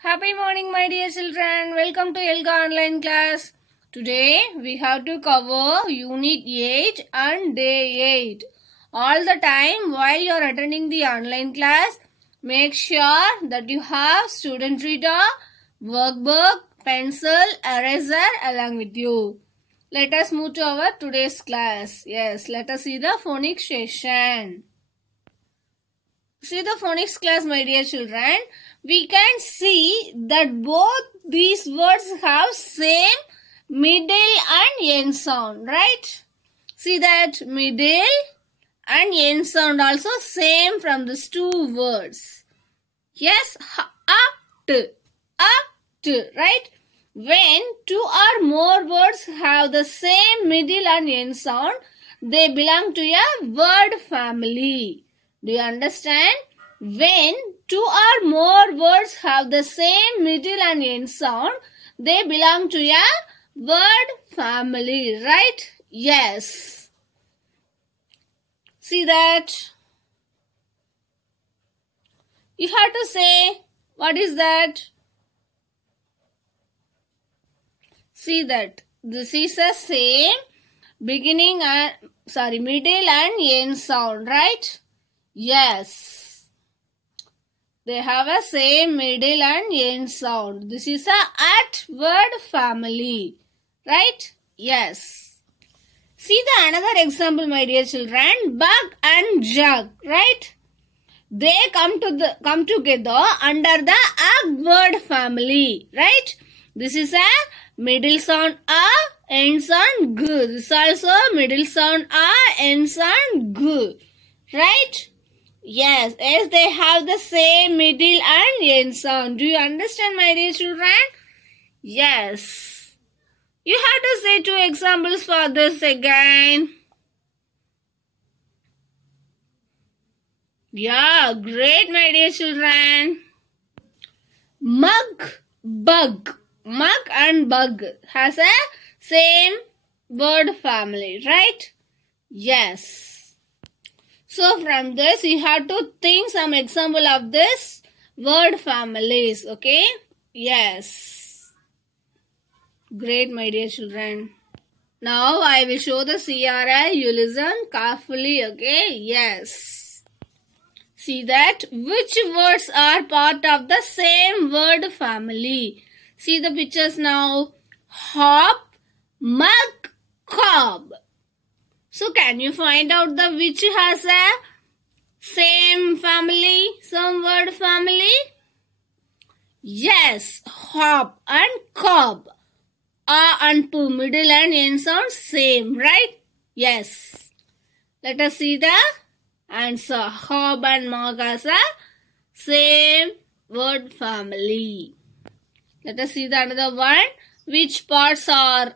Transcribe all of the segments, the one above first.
Happy morning, my dear children. Welcome to Elga online class. Today we have to cover Unit 8 and Day 8. All the time while you are attending the online class, make sure that you have student reader, workbook, pencil, eraser along with you. Let us move to our today's class. Yes, let us see the phonics session. See the phonics class, my dear children. We can see that both these words have same middle and end sound, right? See that middle and end sound also same from these two words. Yes, act, right? When two or more words have the same middle and end sound, they belong to a word family. Do you understand? When two or more words have the same middle and end sound, they belong to a word family, right? Yes. See that? You have to say, what is that? See that? This is the same beginning and, middle and end sound, right? Yes. They have a same middle and end sound. This is a at word family. Right? Yes. See the another example, my dear children. Bug and jug. Right? They come together under the ag word family. Right? This is a middle sound a, end sound g. This is also middle sound a, end sound g. Right? Yes, they have the same middle and end sound. Do you understand, my dear children? Yes. You have to say two examples for this again. Yeah, great, my dear children. Mug, bug. Mug and bug has a same word family, right? Yes. So from this, you have to think some example of this word families, okay? Yes. Great, my dear children. Now I will show the CRI. You listen carefully, okay? Yes. See that? Which words are part of the same word family? See the pictures now. Hop, mug, cob. So can you find out the which has a same family, some word family? Yes, hop and cob. A and P, middle and end sound same, right? Yes. Let us see the answer. Hop and mug has a same word family. Let us see the another one. Which words are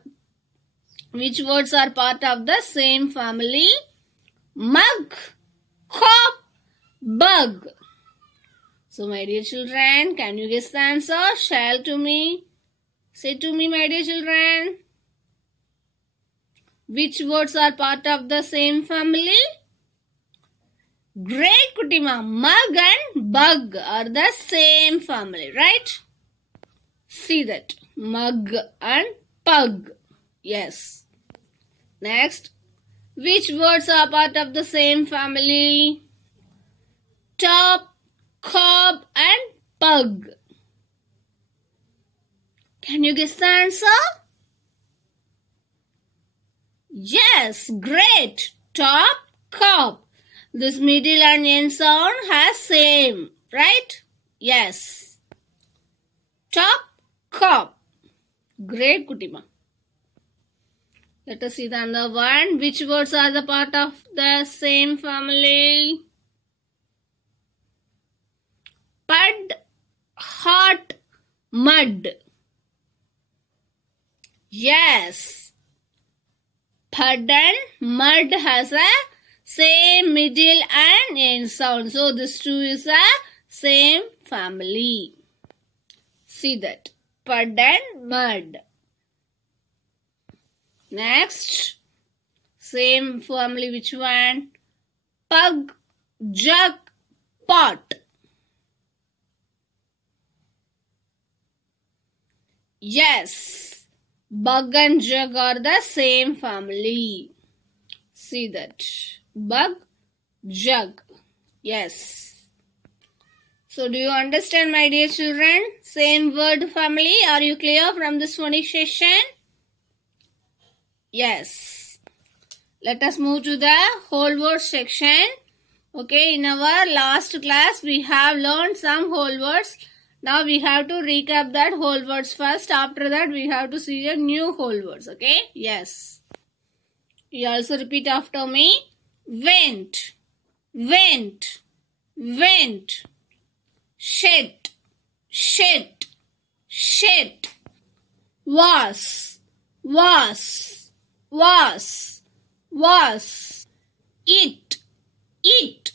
part of the same family? Mug, cob, bug. So, my dear children, can you guess the answer? Shall to me. Say to me, my dear children. Which words are part of the same family? Great, Kutima. Mug and bug are the same family, right? See that. Mug and pug. Yes. Next. Which words are part of the same family? Top, cob and pug. Can you guess the answer? Yes, great. Top, cob. This middle and end sound has same, right? Yes. Top, cob. Great, Kutima. Let us see the other one. Which words are the part of the same family? Pud, hot, mud. Yes. Pud and mud has a same middle and end sound. So this two is a same family. See that. Pud and mud. Next. Same family, which one? Pug, jug, pot. Yes, bug and jug are the same family. See that. Bug, jug. Yes. So do you understand, my dear children? Same word family. Are you clear from this phonics session? Yes. Let us move to the whole word section. Okay, in our last class we have learned some whole words. Now we have to recap that whole words first. After that we have to see the new whole words. Okay? Yes. You also repeat after me. Went, went, went. Shed, shed, shed. Was, was, was, was. It, it,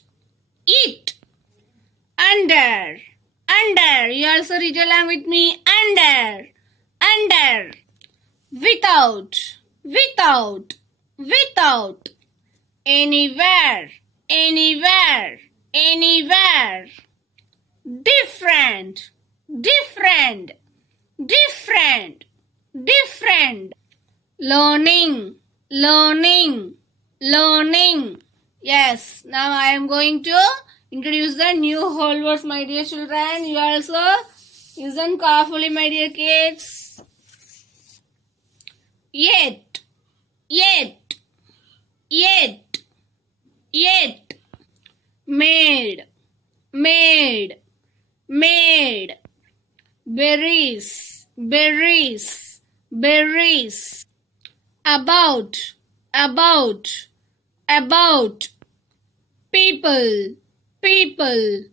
it. Under, under. You also read along with me. Under, under. Without, without, without. Anywhere, anywhere, anywhere. Different, different, different, different. Learning, learning, learning. Yes, now I am going to introduce the new whole words, my dear children. You also listen carefully, my dear kids. Yet, yet, yet, yet. Made, made, made. Berries, berries, berries. About, about, about. People, people,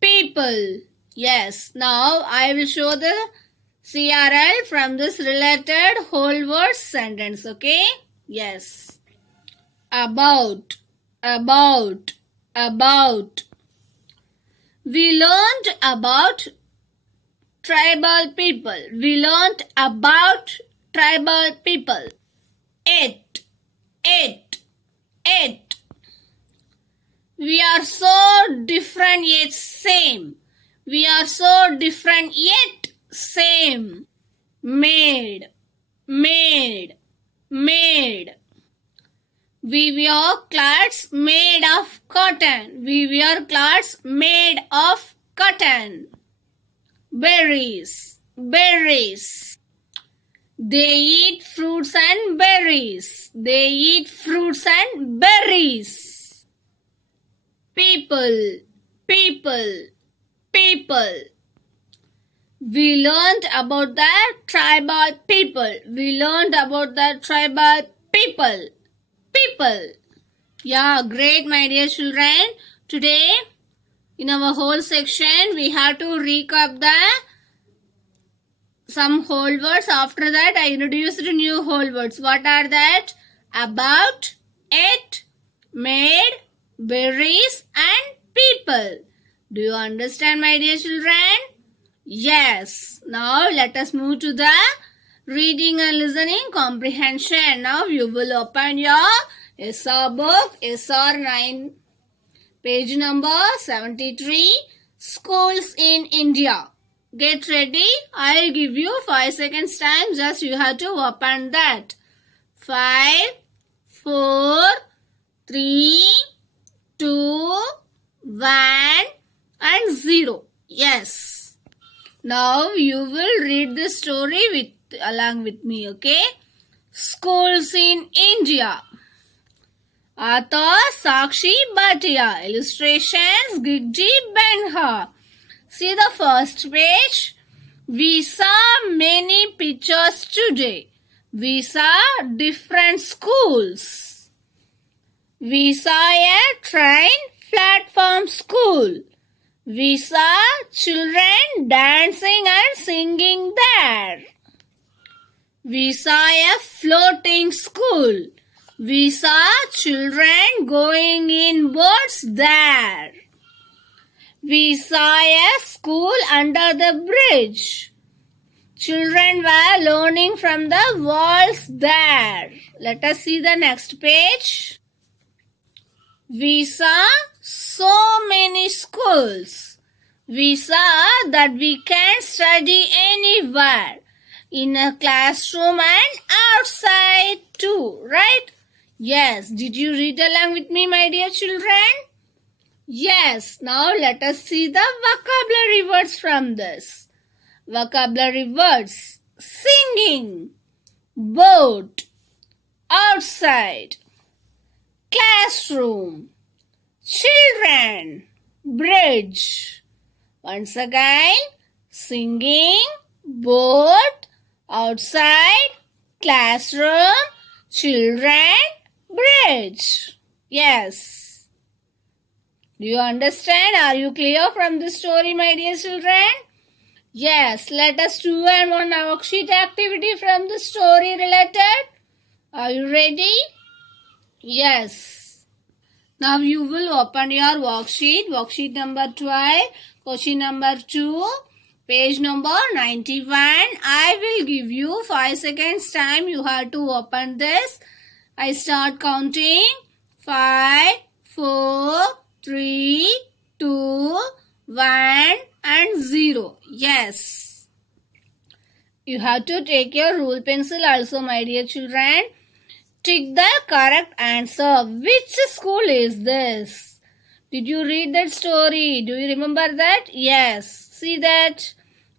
people. Yes, now I will show the CRL from this related whole word sentence. Okay? Yes. About, about, about. We learned about tribal people. We learned about tribal people. It, it, it. We are so different yet same. We are so different yet same. Made, made, made. We wear clothes made of cotton. We wear clothes made of cotton. Berries, berries. They eat fruits and berries. They eat fruits and berries. People, people, people. We learned about the tribal people. We learned about the tribal people. People. Yeah, great, my dear children. Today, in our whole section, we have to recap the some whole words. After that, I introduced new whole words. What are that? About, it, made, berries, and people. Do you understand, my dear children? Yes. Now, let us move to the reading and listening comprehension. Now, you will open your SR book, SR 9, page number 73, Schools in India. Get ready. I'll give you 5 seconds time. Just you have to open that. 5, 4, 3, 2, 1 and 0. Yes. Now you will read the story along with me. Okay. Schools in India. Author Sakshi Bhatia. Illustrations Gigji Benha. See the first page. We saw many pictures today. We saw different schools. We saw a train platform school. We saw children dancing and singing there. We saw a floating school. We saw children going in boats there. We saw a school under the bridge. Children were learning from the walls there. Let us see the next page. We saw so many schools. We saw that we can study anywhere. in a classroom and outside too, right? Yes. Did you read along with me, my dear children? Yes. Now let us see the vocabulary words from this. Vocabulary words: singing, boat, outside, classroom, children, bridge. Once again, singing, boat, outside, classroom, children, bridge. Yes. Do you understand? Are you clear from the story, my dear children? Yes. Let us do one worksheet activity from the story related. Are you ready? Yes. Now you will open your worksheet number 12, question number 2, page number 91. I will give you 5 seconds time. You have to open this. I start counting. 5, 4, 3, 2, 1 and 0. Yes. You have to take your rule pencil also, my dear children. Tick the correct answer. Which school is this? Did you read that story? Do you remember that? Yes. See that?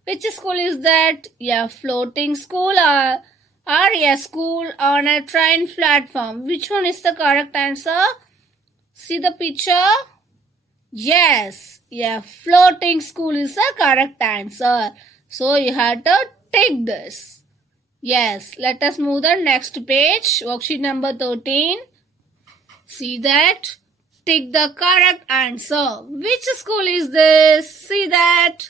Which school is that? A floating school or a school on a train platform? Which one is the correct answer? See the picture? Yes. A floating school is the correct answer. So you have to tick this. Yes, let us move the next page. Worksheet number 13. See that? Tick the correct answer. Which school is this? See that?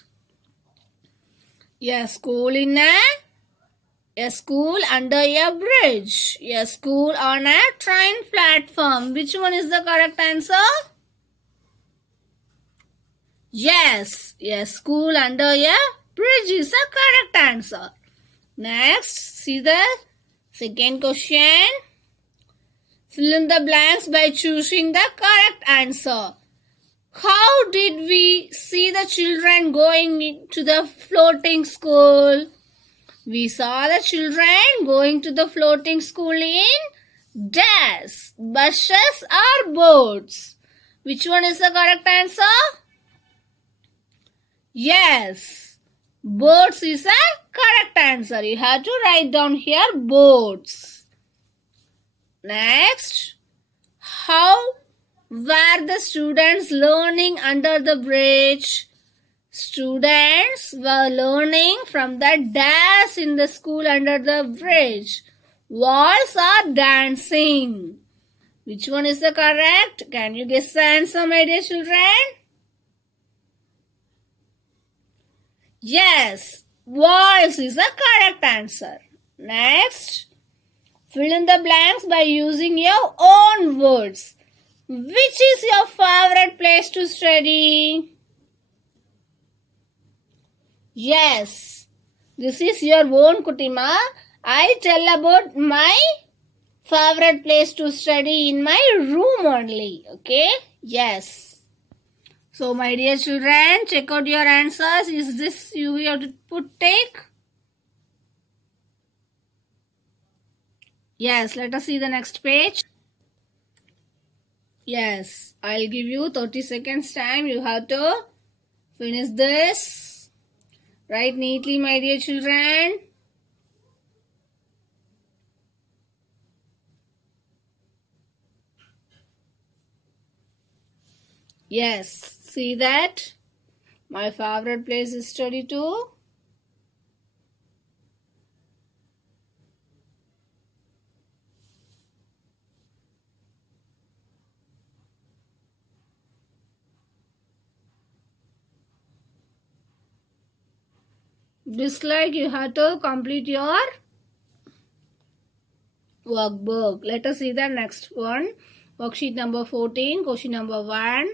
A school in a school under a bridge. A school on a train platform. Which one is the correct answer? Yes, a school under a bridge is the correct answer. Next, see the second question. Fill in the blanks by choosing the correct answer. How did we see the children going to the floating school? We saw the children going to the floating school in dash, buses or boats. Which one is the correct answer? Yes. Boats is a correct answer. You have to write down here boats. Next, how were the students learning under the bridge? Students were learning from the dash in the school under the bridge. Walls are dancing. Which one is the correct? Can you guess the answer, my dear children? Yes, walls is the correct answer. Next, fill in the blanks by using your own words. Which is your favorite place to study? Yes, this is your own Kutima. I tell about my favorite place to study in my room only. Okay? Yes. So, my dear children, check out your answers. Is this you have to put tick? Yes, let us see the next page. Yes, I'll give you 30 seconds time. You have to finish this. Write neatly, my dear children. Yes. See that? My favorite place is study too. Dislike, you have to complete your workbook. Let us see the next one. Worksheet number 14, question number 1.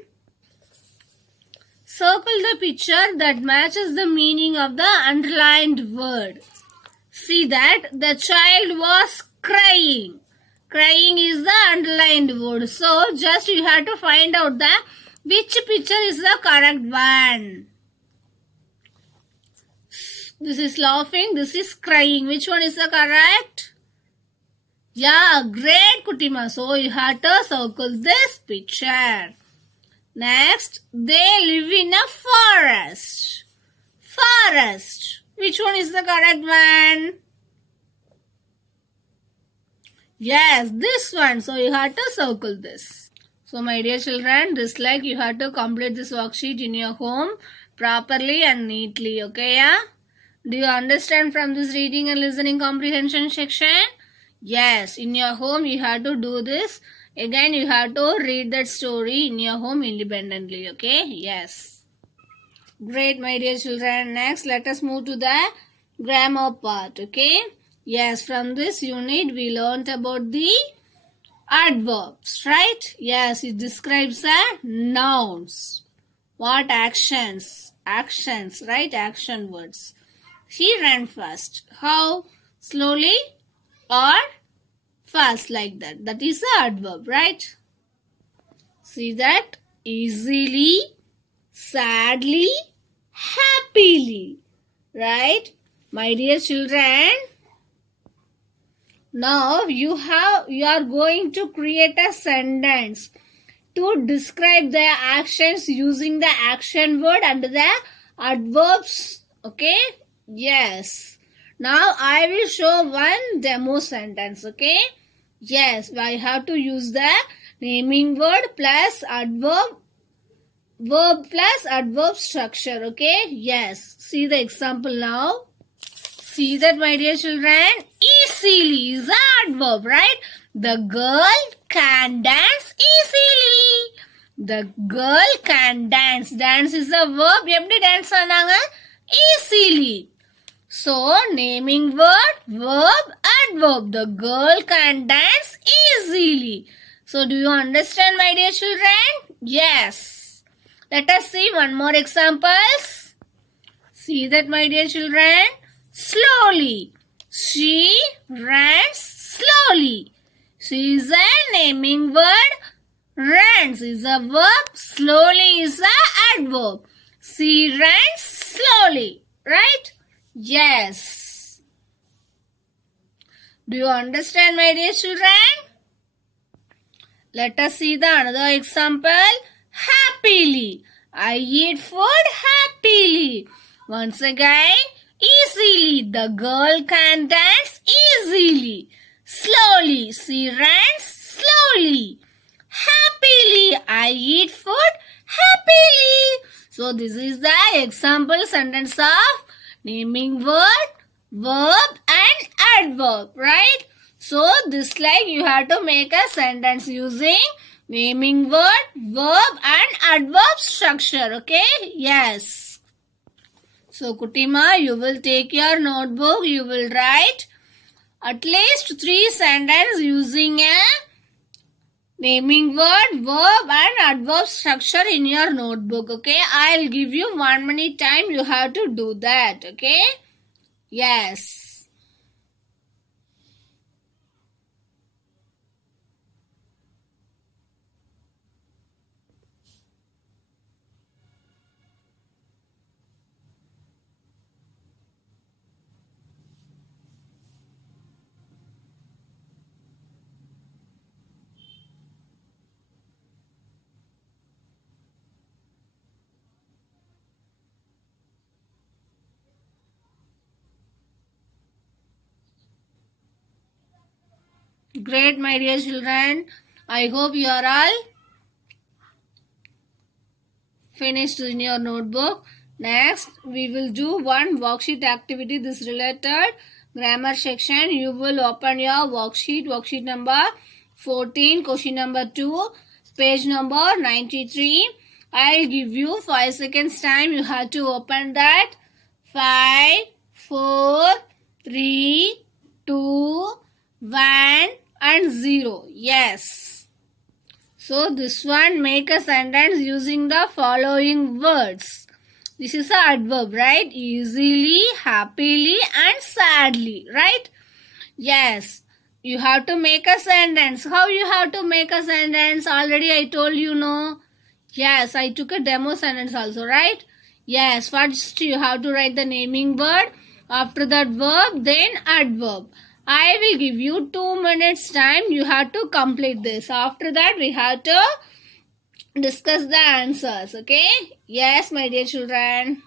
Circle the picture that matches the meaning of the underlined word. See that the child was crying. Crying is the underlined word. So just you have to find out the which picture is the correct one. This is laughing. This is crying. Which one is the correct? Yeah, great, Kutima. So you have to circle this picture. Next, they live in a forest. Forest. Which one is the correct one? Yes, this one. So you have to circle this. So my dear children, this like you have to complete this worksheet in your home properly and neatly. Okay, yeah? Do you understand from this reading and listening comprehension section? Yes, in your home you have to do this. Again, you have to read that story in your home independently. Okay? Yes. Great, my dear children. Next, let us move to the grammar part. Okay? Yes, from this unit we learnt about the adverbs, right? Yes, it describes the nouns. What actions? Actions, right? Action words. He ran fast. How? Slowly or fast, like that. That is the adverb, right? See that? Easily, sadly, happily. Right? My dear children, now you are going to create a sentence to describe the actions using the action word and the adverbs. Okay? Yes. Now I will show one demo sentence. Okay? Yes, I have to use the naming word plus adverb, verb plus adverb structure. Okay? Yes. See the example now. See that, my dear children? Easily is an adverb, right? The girl can dance easily. The girl can dance. Dance is a verb. Eppadi dance பண்ணாங்க? Easily. So, naming word, verb, adverb. The girl can dance easily. So, do you understand, my dear children? Yes. Let us see one more examples. See that, my dear children? Slowly. She runs slowly. She is a naming word. Runs is a verb. Slowly is a adverb. She runs slowly. Right? Yes. Do you understand, my dear children? Let us see the another example. Happily. I eat food happily. Once again, easily. The girl can dance easily. Slowly. She runs slowly. Happily. I eat food happily. So this is the example sentence of naming word, verb and adverb, right? So this like you have to make a sentence using naming word, verb and adverb structure. Okay? Yes. So Kutima, you will take your notebook. You will write at least 3 sentences using a naming word, verb and adverb structure in your notebook. Okay? I'll give you 1 minute time. You have to do that. Okay? Yes. Great, my dear children. I hope you are all finished in your notebook. Next, we will do one worksheet activity. This related grammar section. You will open your worksheet number 14, question number 2, page number 93. I'll give you 5 seconds time. You have to open that. 5, 4, 3, 2, 1 and 0. Yes. So this one, make a sentence using the following words. This is an adverb, right? Easily, happily and sadly, right? Yes. You have to make a sentence. How you have to make a sentence? Already I told you, no? Yes, I took a demo sentence also, right? Yes, first you have to write the naming word, After that verb, then adverb. I will give you 2 minutes time. You have to complete this. After that, we have to discuss the answers. Okay? Yes, my dear children.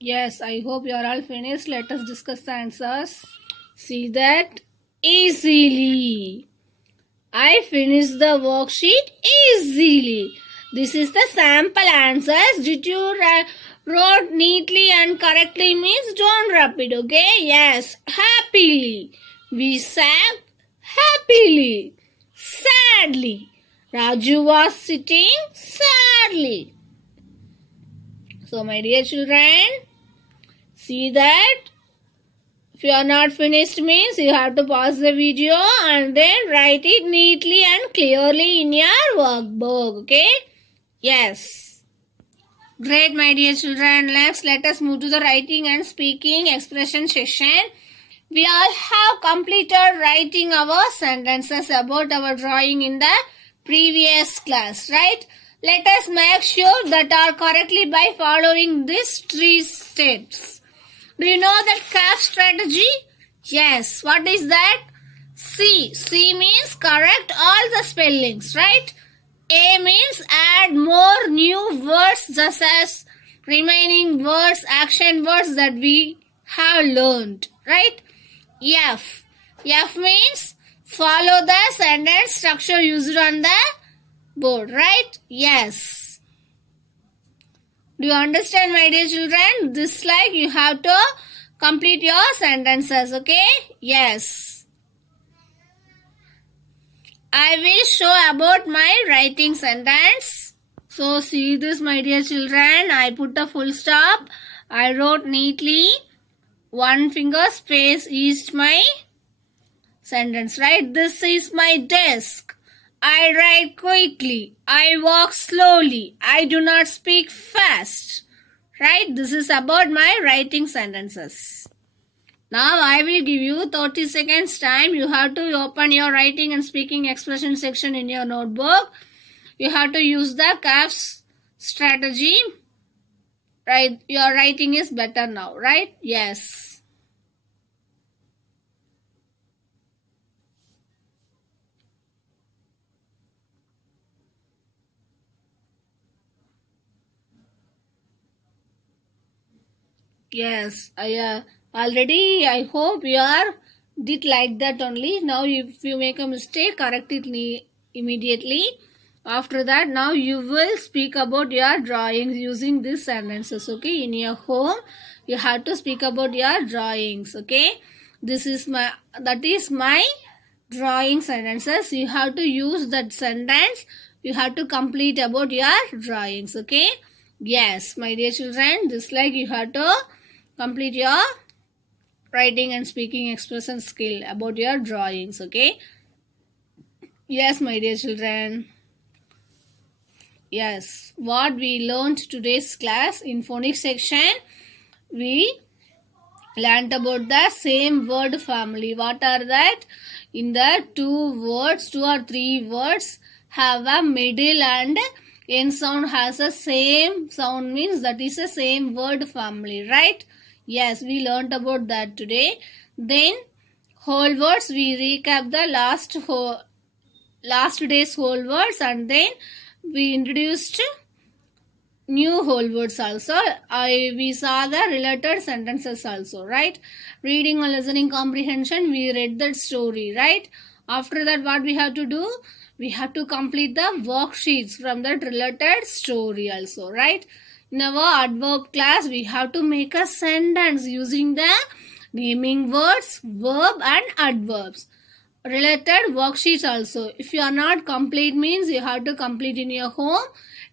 Yes, I hope you are all finished. Let us discuss the answers. See that? Easily. I finished the worksheet easily. This is the sample answers. Did you wrote neatly and correctly means don't repeat, okay? Yes, happily. We sang happily. Sadly. Raju was sitting sadly. So my dear children, see that? If you are not finished means you have to pause the video and then write it neatly and clearly in your workbook. Okay? Yes. Great, my dear children. Next, let us move to the writing and speaking expression session. We all have completed writing our sentences about our drawing in the previous class, right? Let us make sure that are correctly by following these 3 steps. Do you know that CAF strategy? Yes. What is that? C. C means correct all the spellings, right? A means add more new words such as remaining words, action words that we have learned, right? F. F means follow the sentence structure used on the board, right? Yes. Do you understand, my dear children? This like you have to complete your sentences, okay? Yes. I will show about my writing sentence. So see this, my dear children. I put a full stop. I wrote neatly. 1 finger space is my sentence, right? This is my desk. I write quickly. I walk slowly. I do not speak fast. Right? This is about my writing sentences. Now I will give you 30 seconds time. You have to open your writing and speaking expression section in your notebook. You have to use the CAFS strategy. Right? Your writing is better now, right? Yes. Yes, I already. I hope you are did like that only. Now, if you make a mistake, correct it immediately. After that, now you will speak about your drawings using these sentences. Okay, in your home, you have to speak about your drawings. Okay, that is my drawing sentences. You have to use that sentence you have to complete about your drawings. Okay. Yes, my dear children, just like you have to complete your writing and speaking expression skill about your drawings. Okay. Yes, my dear children. Yes, what we learned today's class in phonics section, we learned about the same word family. What are that? In the two or three words have a middle and end sound has a same sound, means that is a same word family, right? Yes, we learned about that today. Then whole words, we recap the last day's whole words, and then we introduced new whole words also. We saw the related sentences also, right? Reading or listening comprehension, we read that story, right? After that, what we have to do? We have to complete the worksheets from that related story also, right? In our adverb class, we have to make a sentence using the naming words, verb and adverbs. Related worksheets also. If you are not complete, means you have to complete in your home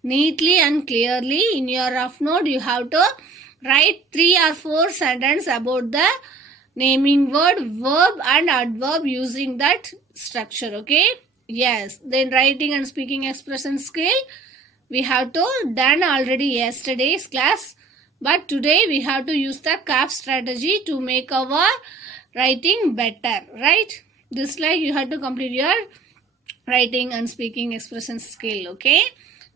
neatly and clearly. In your rough note, you have to write 3 or 4 sentences about the naming word, verb and adverb using that structure. Okay. Yes. Then writing and speaking expression skill, we have to done already yesterday's class, but today we have to use the CAP strategy to make our writing better, right? Just like you have to complete your writing and speaking expression skill. Okay.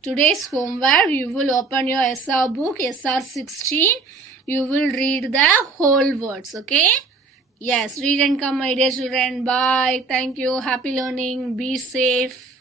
Today's homework, you will open your SR book, SR 16. You will read the whole words. Okay. Yes, read and come, my dear children. Bye. Thank you. Happy learning. Be safe.